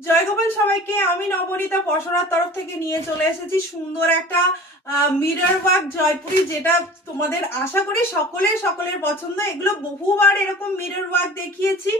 জয় গোপাল সবাইকে। আমি নবনীতা পসরার তরফ থেকে নিয়ে চলে এসেছি সুন্দর একটা মিরর ওয়ার্ক জয়পুরি, যেটা তোমাদের আশা করি সকলের পছন্দ। এগুলো বহুবার এরকম মিরর ওয়ার্ক দেখিয়েছি,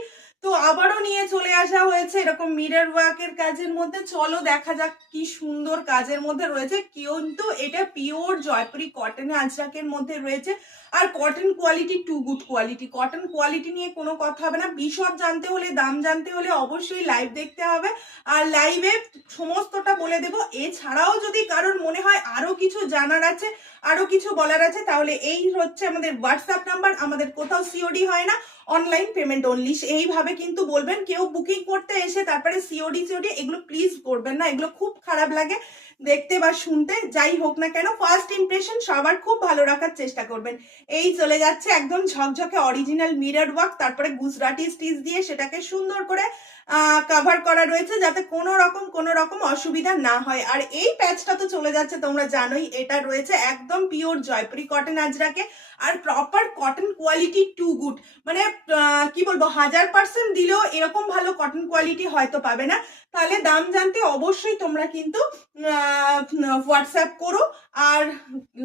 তো আবারও নিয়ে চলে আসা হয়েছে এরকম মিরর ওয়ার্কের কাজের মধ্যে। চলো দেখা যাক কি সুন্দর কাজের মধ্যে রয়েছে। কিন্তু এটা পিওর জয়পুরি কটন আজরাকের মধ্যে রয়েছে, আর cotton quality to good quality. Cotton quality নিয়ে কোনো কথা হবে না। বিশদ জানতে হলে, দাম জানতে হলে অবশ্যই লাইভ দেখতে হবে, আর লাইভে সমস্তটা বলে দেব। এছাড়াও যদি কারোর মনে হয় আরো কিছু জানার আছে, আরো কিছু বলার আছে, তাহলে এই হচ্ছে আমাদের হোয়াটসঅ্যাপ নাম্বার। আমাদের কোথাও সিওডি হয় না, অনলাইন পেমেন্ট অনলি। এইভাবে কিন্তু বলবেন। কেউ বুকিং করতে এসে তারপরে সিওডি এগুলো প্লিজ করবেন না, এগুলো খুব খারাপ লাগে দেখতে বা শুনতে। যাই হোক না কেন, ফার্স্ট ইমপ্রেশন সবার খুব ভালো রাখার চেষ্টা করবেন। এই চলে যাচ্ছে একদম ঝকঝকে অরিজিনাল মিরর ওয়ার্ক, তারপরে গুজরাটি স্টিচ দিয়ে সেটাকে সুন্দর করে কভার করা রয়েছে, যাতে কোনো রকম অসুবিধা না হয়। আর এই প্যাচটা তো চলে যাচ্ছে, তোমরা জানোই এটা রয়েছে একদম পিওর জয়পুরি কটন আজরাকে, আর proper cotton quality to good. মানে কি বলবো, 1000% দিলেও এরকম ভালো কটন কোয়ালিটি হয়তো পাবে না। তাহলে দাম জানতে অবশ্যই তোমরা কিন্তু হোয়াটসঅ্যাপ করো। আর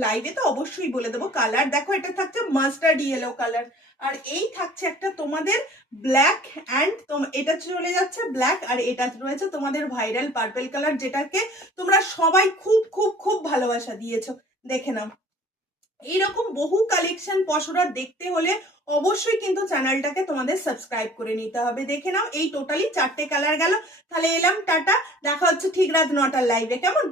লাইভে তো অবশ্যই বলে দেবো। কালার দেখো, এটা থাকছে মাস্টার্ড ইয়েলো কালার, আর এই থাকছে একটা তোমাদের ব্ল্যাক অ্যান্ড এটা চলে যাচ্ছে ব্ল্যাক, আর এটা রয়েছে তোমাদের ভাইরাল পার্পল কালার, যেটাকে তোমরা সবাই খুব খুব খুব ভালোবাসা দিয়েছো। দেখে নাও, এইরকম বহু কালেকশন পসরা দেখতে হলে অবশ্যই কিন্তু চ্যানেলটাকে তোমাদের সাবস্ক্রাইব করে নিতে হবে। দেখে নাও, এই টোটালি 4টে কালার গেল। তাহলে এলাম, টাটা, দেখা হচ্ছে ঠিক রাত 9টার লাইভে, কেমন?